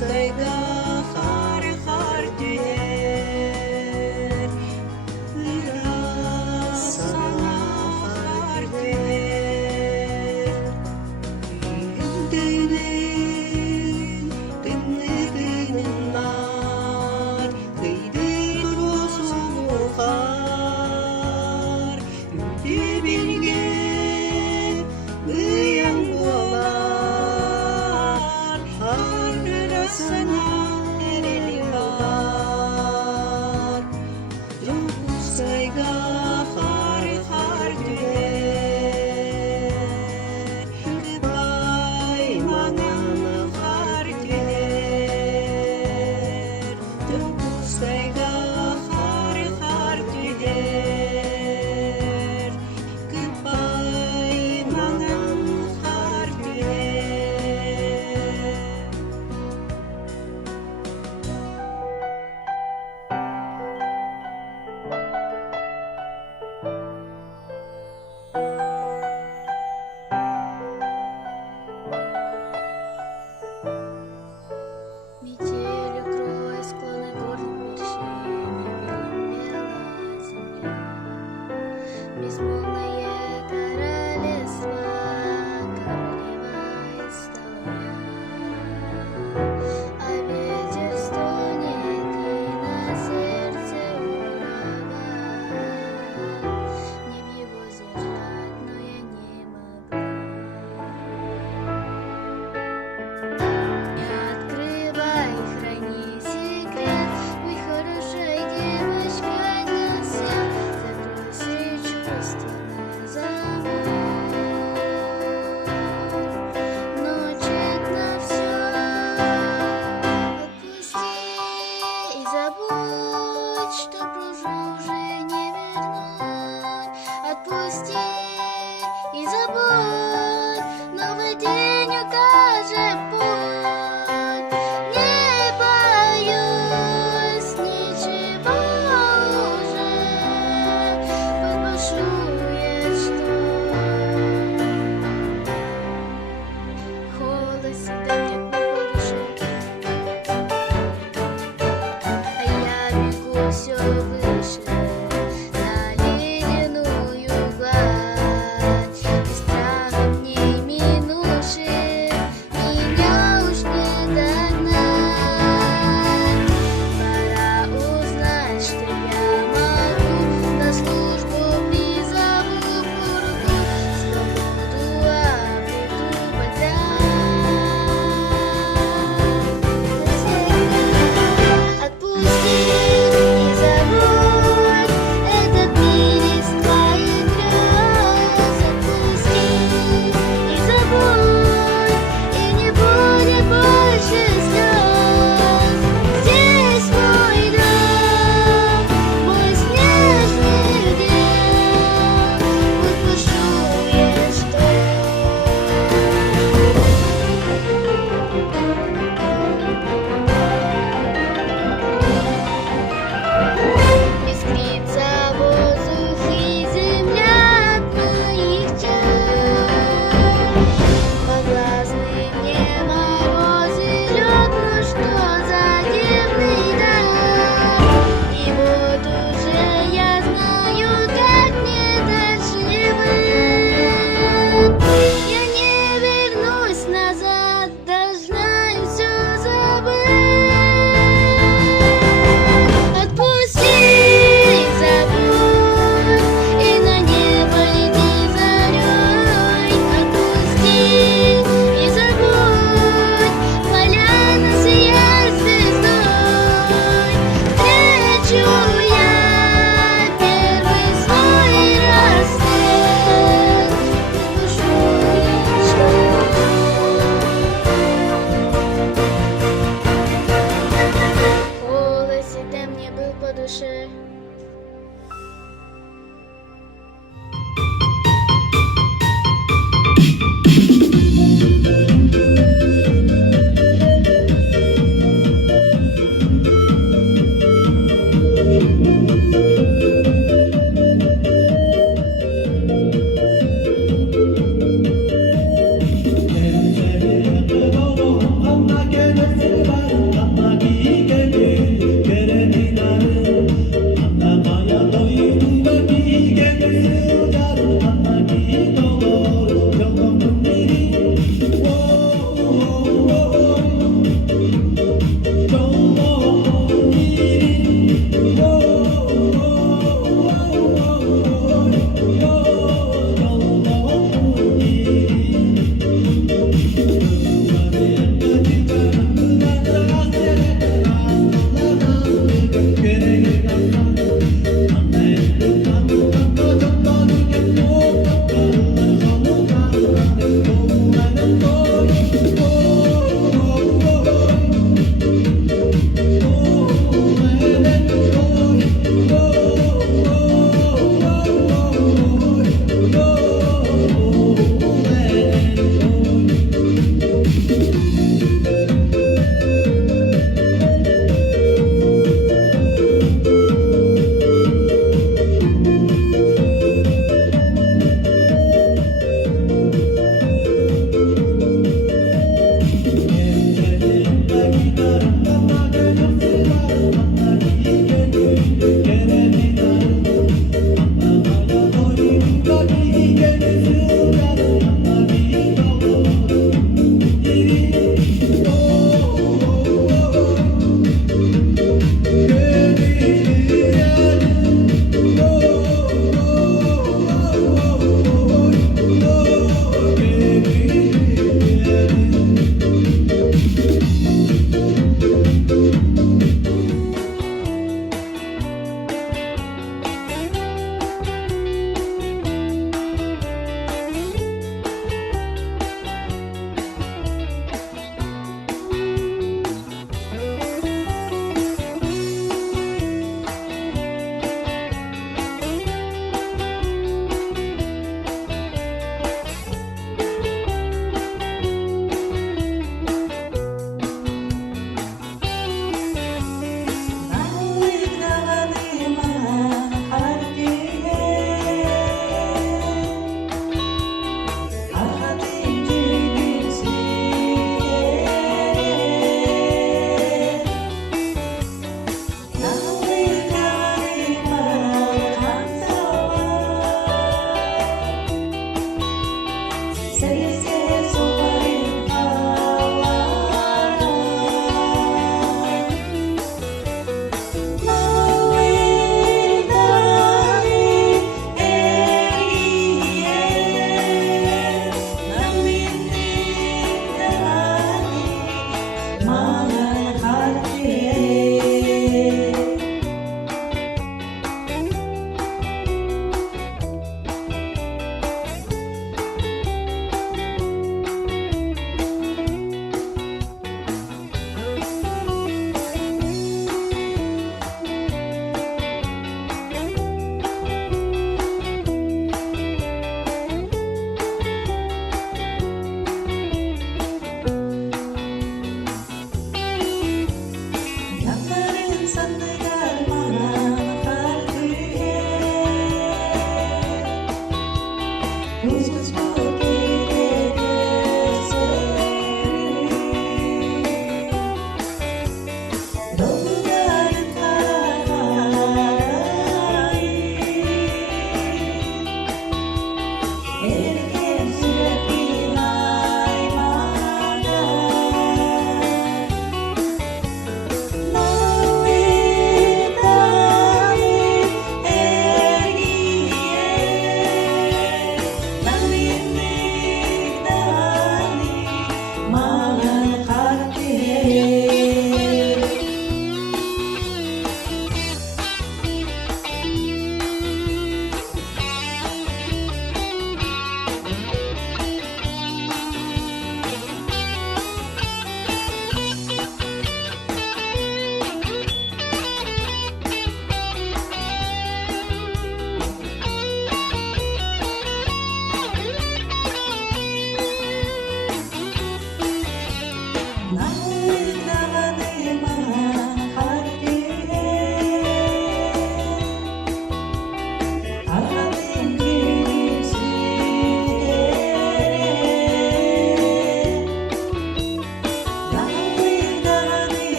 Отпускайга хар түйер, ырасана хар түйер. Тынны нар, кыйдыр босулу хар. Үті белген ыяң болар, хар ырасана эрели бар. Отпускайга хар түйер, байманан хар түйер. Отпускайга хар түйер, байманан хар түйер. Метель укрой склоны горных вершин, белым бела земля. Безмолвное королевство, королева стала я. А ветер стонет, и на сердце ураган. Не б его сдержать, но я не могла. Не открывай, храни секрет, будь хорошей девочкой для всех. Закрой все чувства на замок, но тщетно все. Отпусти и забудь, что прошлое уже не вернуть. Отпусти и забудь, новый день укажет путь. Не боюсь ничего уже, подбушует шторм. Холод всегда мне по душе, а я бегу все выше на ледяную гладь. И страхом не минувших меня уж не догнать. Пора узнать, что я могу, на службу призову пургу, свободу обрету подряд. Отпусти и забудь.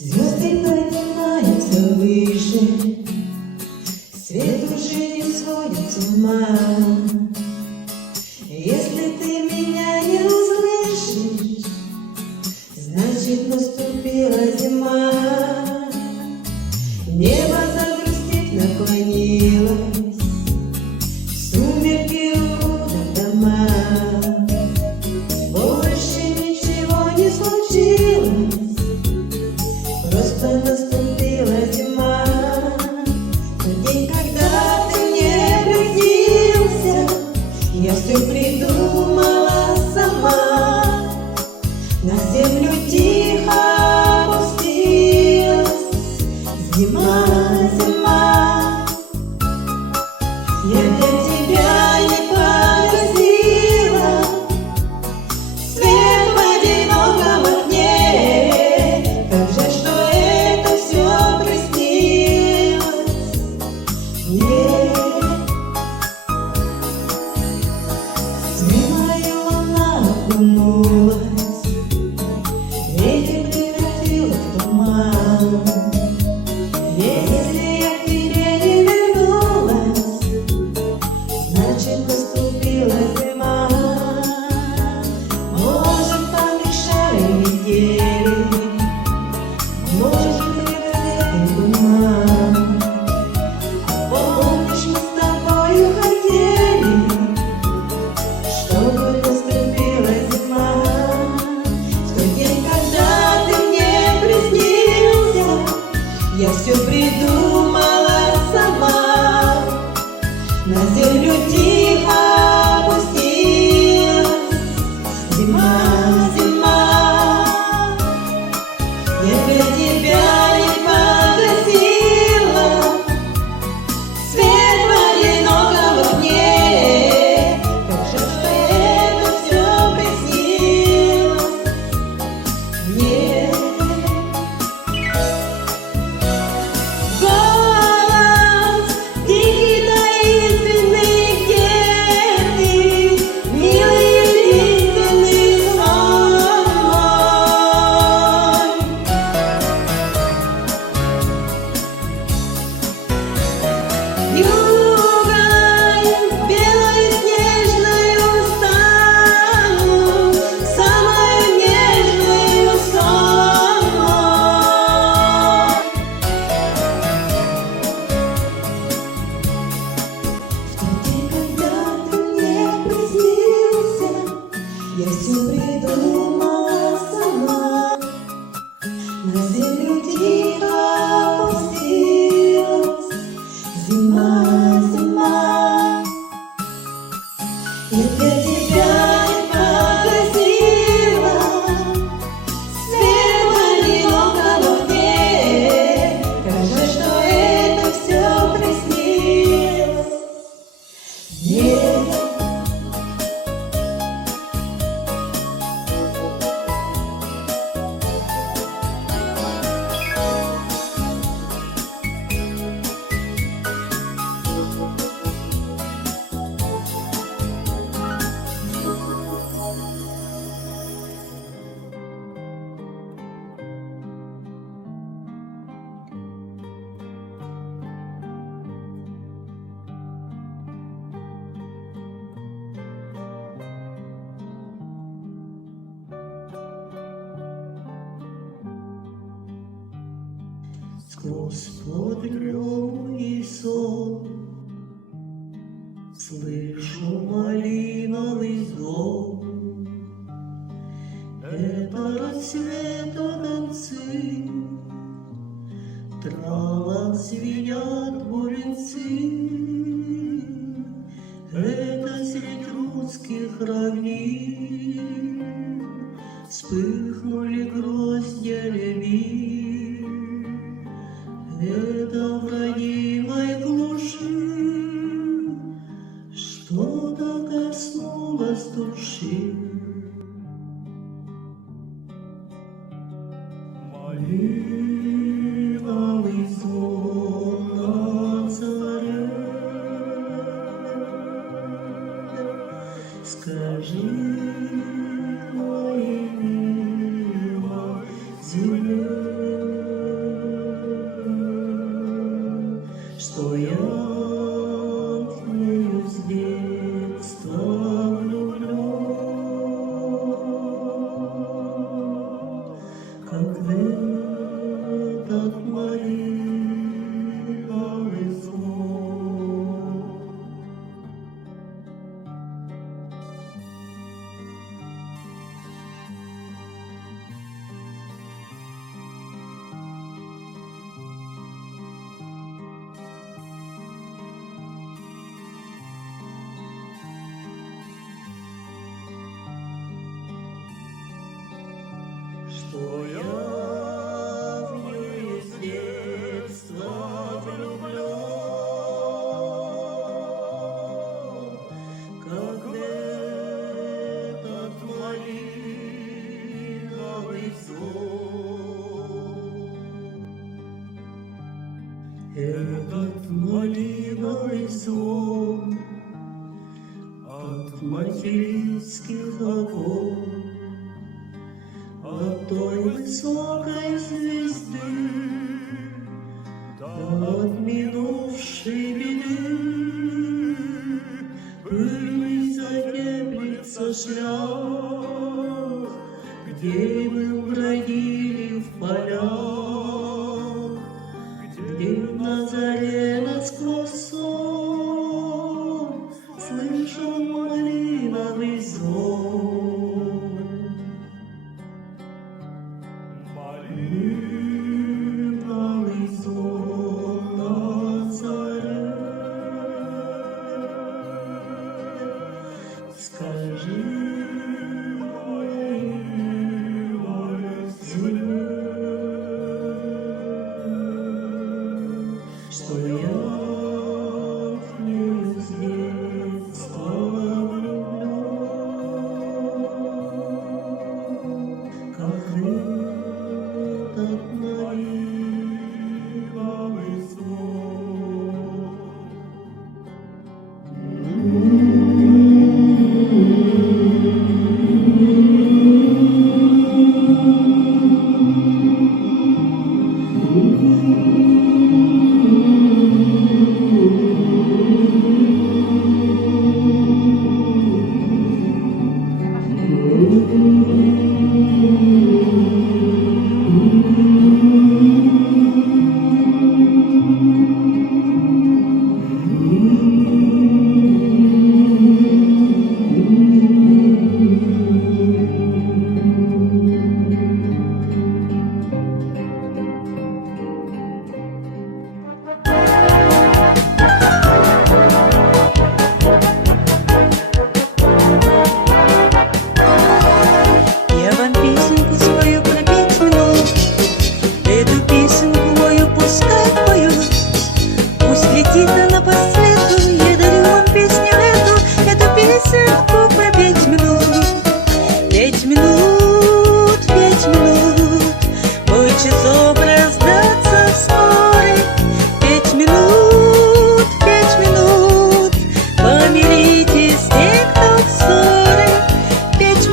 Звезды поднимаются выше, свет уже не сходит с ума. Если ты меня не услышишь, значит наступила зима. Небо загрустит, наклонилось, сумерки уходят дома. Больше ничего не случилось, просто наступила зима. Тот день, когда ты мне придился, я все придумала сама. На землю тихо опустилась зима, зима. Я для тебя не погасила свет в одиноком окне. Как жаль, что это Если я к тебе не вернулась, значит наступила зима. Может, помешали метели, может, это туман. А помнишь, мы с тобою хотели, чтобы наступила зима. В тот день, когда ты мне приснился, я все придумала сама. На землю тихо опустилась зима, зима. Я для тебя не погасила свет в одиноком окне. Как же это все приснилось мне. Голос тихий, таинственный, где ты, милый, единственный сон мой. Югой белой снежной стану, самой нежной сон мой. В тот день, когда ты мне приснился, я все придумала сама. На землю тихо опустилась зима, зима. Я для тебя не погасила свет в одиноком окне. Как же, что это все приснилось мне. Сквозь подрёвый сон слышу малиновый зов. Это рассвета танцы, травах звенят бубенцы. Это средь русских равнин вспыхнули гроздья рябин. Это в ранимой глуши что-то коснулось души. Малиновый звон на заре. Скажи, мои мило, земле, что я в нею с детства влюблен, как в этот малиновый звон. Что я в нее с детства влюблен, как в этот малиновый звон. Этот малиновый звон от материнских окон, от той высокой звезды, И на заре насквозь сон слышу малиновый звон. Малиновый звон на заре. Скажи моей земле, что я в ней с детства влюблен, как этот малиновый звон. Я вам песенку свою про 5 минут. Эту песенку мою пускай поют. Пусть летит она по свету. Я дарю вам песню эту песенку про 5 минут. 5 минут, 5 минут, бой часов раздаться вскоре. 5 минут, 5 минут, помиритесь те, кто в ссоре. 5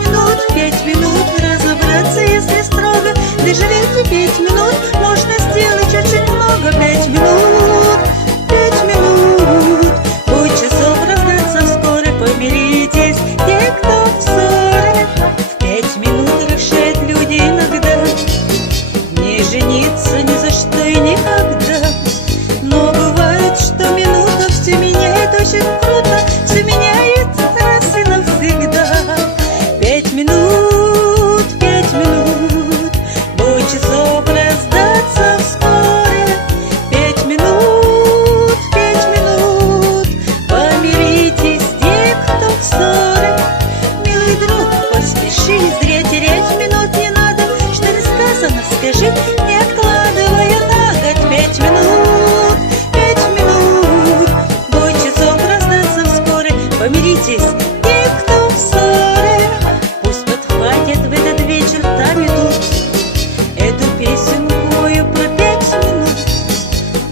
минут, разобраться, если строго. Доживете 5 минут, можно сделать очень много. 5 минут, 5 минут, бой часов раздаться вскоре. Помиритесь те, кто в ссоре. В 5 минут решают люди иногда не жениться ни за что и никогда. Но бывает, что минута все меняет очень круто. Все меняется раз и навсегда. 5 минут, 5 минут, бой часов раздаться вскоре. 5 минут, 5 минут, помиритесь те, кто в ссоре. Милый друг, поспеши, зря терять минут не надо. Что ли сказано, скажи, не откладывая на год. 5 минут, 5 минут, бой часов раздаться вскоре. Помиритесь те, кто в ссоре. Пусть подхватят в этот вечер там идут эту песенку мою про 5 минут.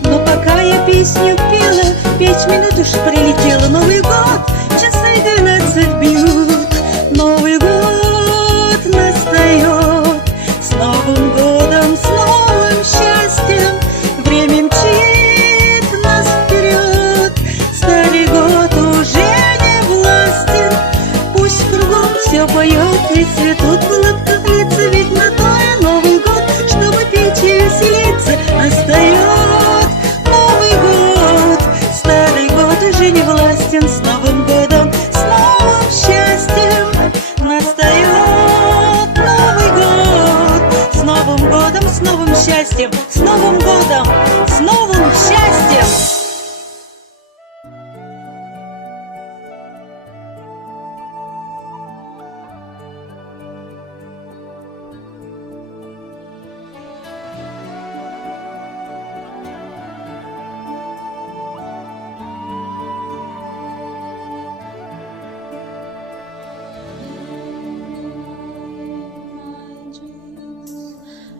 Но пока я песню пела, 5 минут уж прилетело. Новый год, часы 12 бьют. Новый год настает. С Новым годом, с новым счастьем. Время мчит нас вперед. Старый год уже не властен. Пусть кругом все поет и цветут в улыбках лица. Ведь на то и Новый год, чтобы петь и веселиться. Настает Новый год. Старый год уже не властен. С Новым годом, с новым счастьем. Настает Новый год. С Новым годом, с новым счастьем. С Новым годом, с новым счастьем.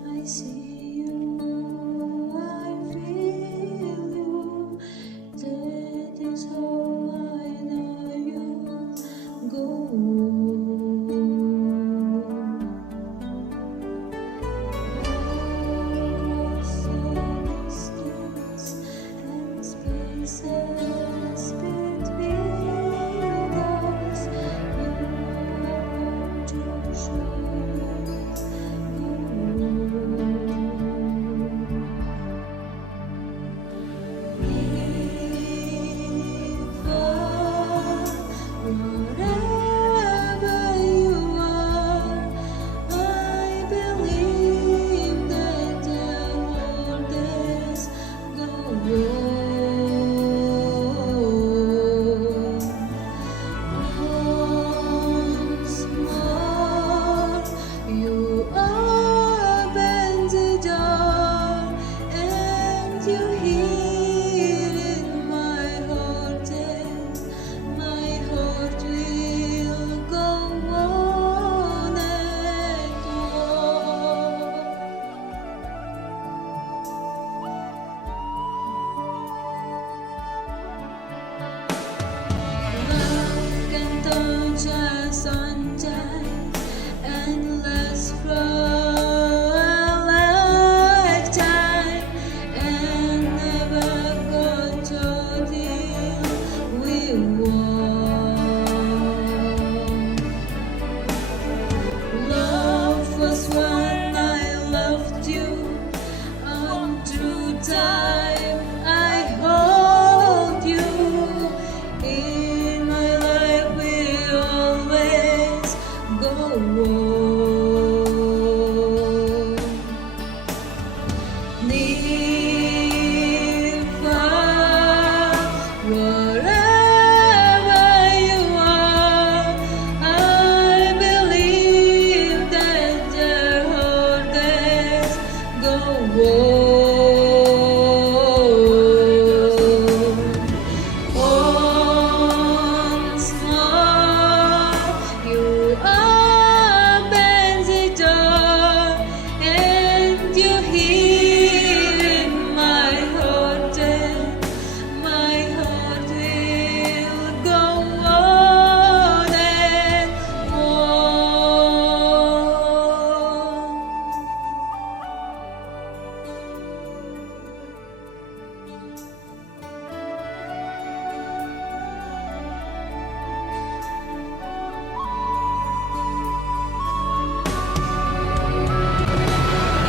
I see you, I feel you. sunshine and last for a lifetime, and never go to till we walk. Love was when I loved you, unto time I hold you. In my life we always go on. Near, far, wherever you are, I believe that the whole days go on. Once more, you open the door, and you hear in my heart, and my heart will go on and on.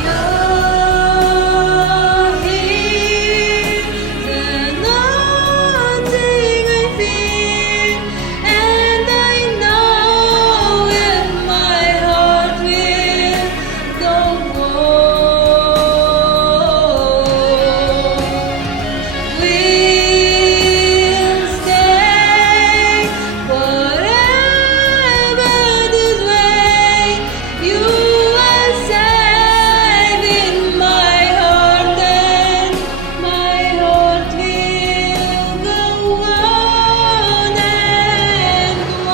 You're here, there's nothing I feel, and I know in my heart will go on. We'll stay forever this way. You are safe in my heart, and my heart will go on and on.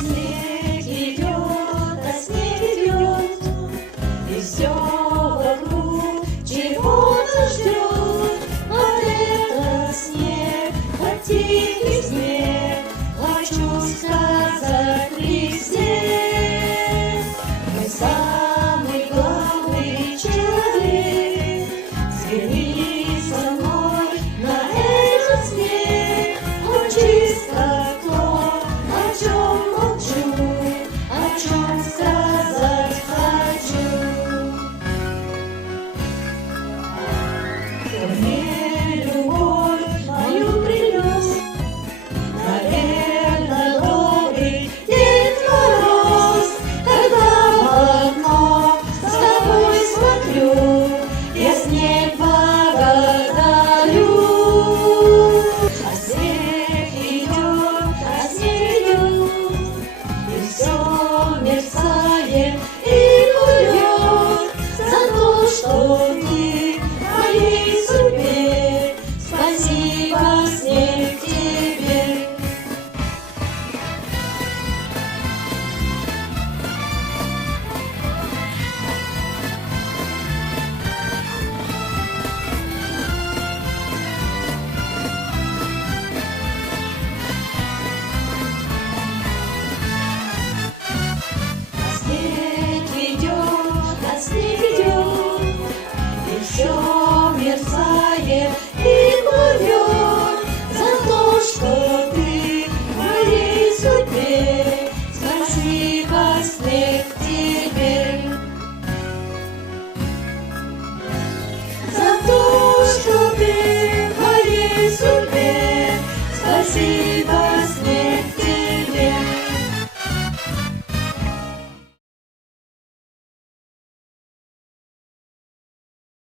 Снег идет, а снег идет, и все вокруг чего-то ждет. Вот это снег, вот тихий снег, хочу сказать везде. Мой самый главный человек, взгляни со мной на этот снег. Он чист как то, о чем молчу, о чем сказать хочу. Ко мне любовь мою принес, наверно, добрый Дед Мороз. Когда в окно с тобой смотрю, я снег благодарю. А снег идет, и все мерцает и плывет за то, что ты в моей судьбе. Спасибо, снег, тебе. Снег идет, и все мерцает и плывет за то, что ты в моей судьбе.